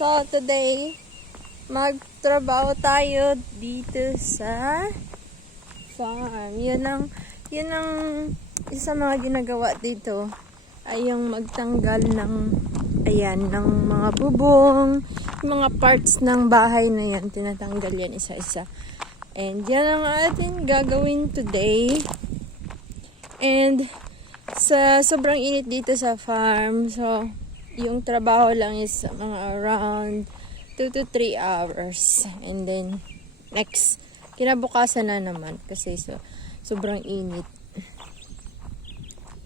So, today, magtrabaho tayo dito sa farm. Yun ang isa mga ginagawa dito ay yung magtanggal ng ng mga bubong, mga parts ng bahay na yan, tinatanggal yan isa-isa. And yan ang atin gagawin today. And sa sobrang init dito sa farm, so yung trabaho lang is mga around 2 to 3 hours. And then next, kinabukasan na naman kasi sobrang init.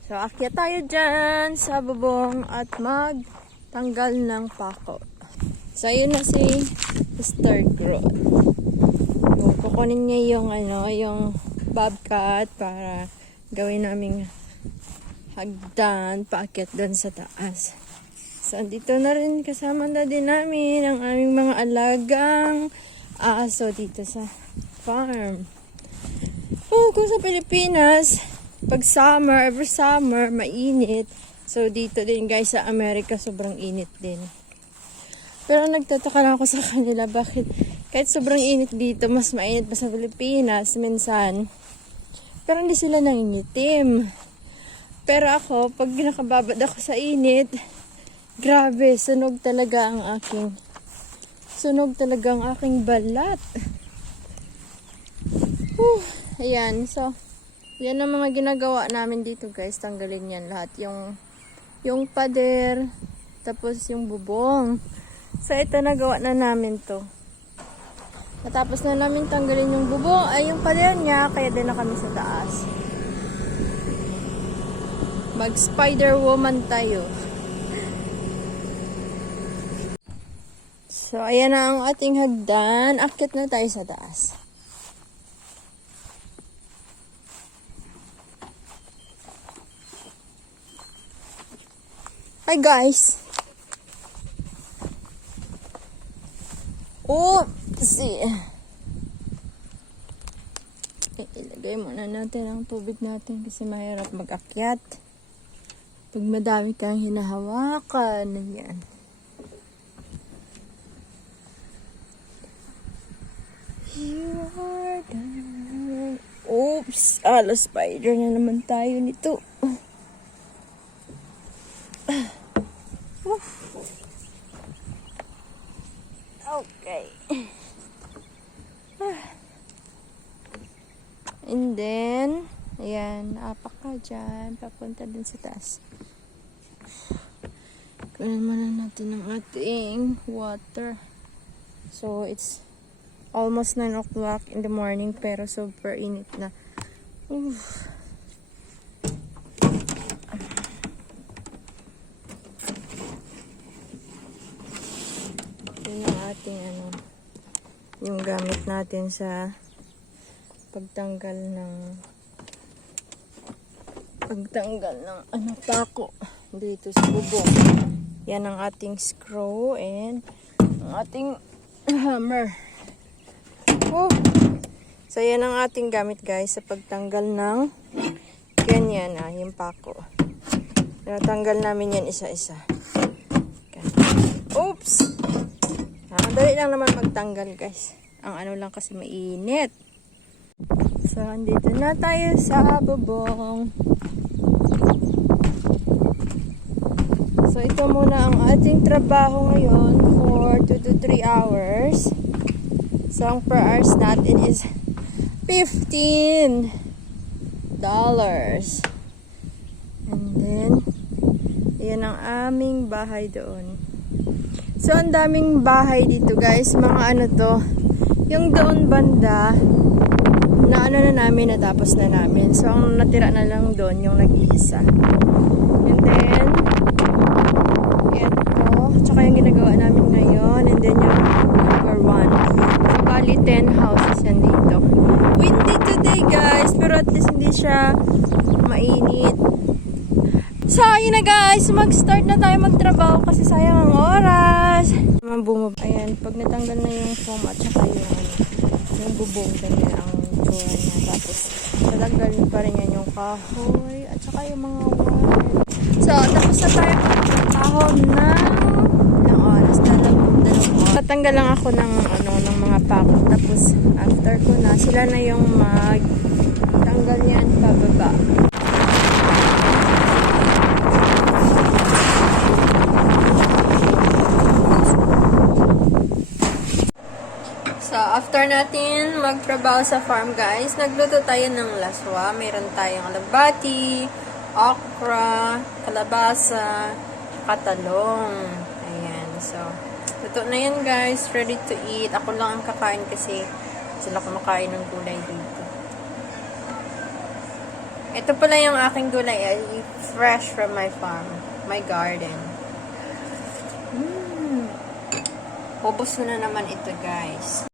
So akyat tayo dyan sa bubong at magtanggal ng pako. So ayun na si Mr. Groot. Kukunin niya yung bobcat para gawin naming hagdan paakyat doon sa taas. So, dito na rin kasama na din namin ang aming mga alagang aso dito sa farm. Kung sa Pilipinas, pag summer, every summer, mainit. So, dito din guys sa Amerika, sobrang init din. Pero nagtataka lang ako sa kanila, bakit kahit sobrang init dito, mas mainit pa sa Pilipinas minsan. Pero hindi sila nangingitim. Pero ako, pag nakababad ako sa init, grabe, sunog talaga ang aking balat. Ayan, so, yan ang mga ginagawa namin dito guys. Tanggalin yan lahat. Yung pader, tapos yung bubong. So, ito nagawa na namin to. Natapos na namin tanggalin yung bubong, ay yung pader niya, kaya din na kami sa taas. Mag-spider woman tayo. So, ayan na ang ating hagdan. Akyat na tayo sa taas. Hi guys! Ilagay muna natin ang tubig natin kasi mahirap mag-akyat. Pag madami kang hinahawakan, yan. You are gonna... Oops! Spider na naman tayo nito. Okay. And then, ayan, apak ka dyan. Papunta din sa taas. Kunin muna natin ang ating water. So, it's almost 9 o'clock in the morning pero super init na. Yun ang ating yung gamit natin sa pagtanggal ng pako dito sa bubong. Yan ang ating screw and ang ating hammer. So, yan ang ating gamit guys sa pagtanggal ng ganyan yung pako. Natanggal namin yan isa-isa. Okay. Oops! Dali lang naman magtanggal guys. Ang lang kasi mainit. So, andito na tayo sa bubong. So, ito muna ang ating trabaho ngayon for 2 to 3 hours. So, ang per hours natin is $15. And then, yan ang aming bahay doon. So, ang daming bahay dito guys. Mga to, yung doon banda, na namin, natapos na namin. So, ang natira na lang doon, yung nag-iisa. And then, ito, tsaka yung ginagawa namin ngayon. And then, yung number 1. So, bali 10 houses yan dito. Windy today, guys. Pero at least hindi siya mainit. So, yun na guys. Mag-start na tayo magtrabaho kasi sayang ang oras. Ayan, pag natanggal na yung foam at saka yung bubong, ganyan ang tsura niya. Tapos, tatanggalin pa rin yan yung kahoy at saka yung mga wire. So, tapos na tayo magtrabaho ng oras na lang. Tatanggal lang ako ng ng mga pakot. Tapos after ko na, sila na yung tanggal niyan pababa. So, after natin magtrabaho sa farm, guys, nagluto tayo ng laswa. Meron tayong alabati, okra, kalabasa, katalong. Ayan. So, luto na yan, guys. Ready to eat. Ako lang ang kakain kasi sila kumakain ng gulay dito. Ito pala yung aking gulay ay fresh from my farm, my garden. Ubos na naman ito, guys.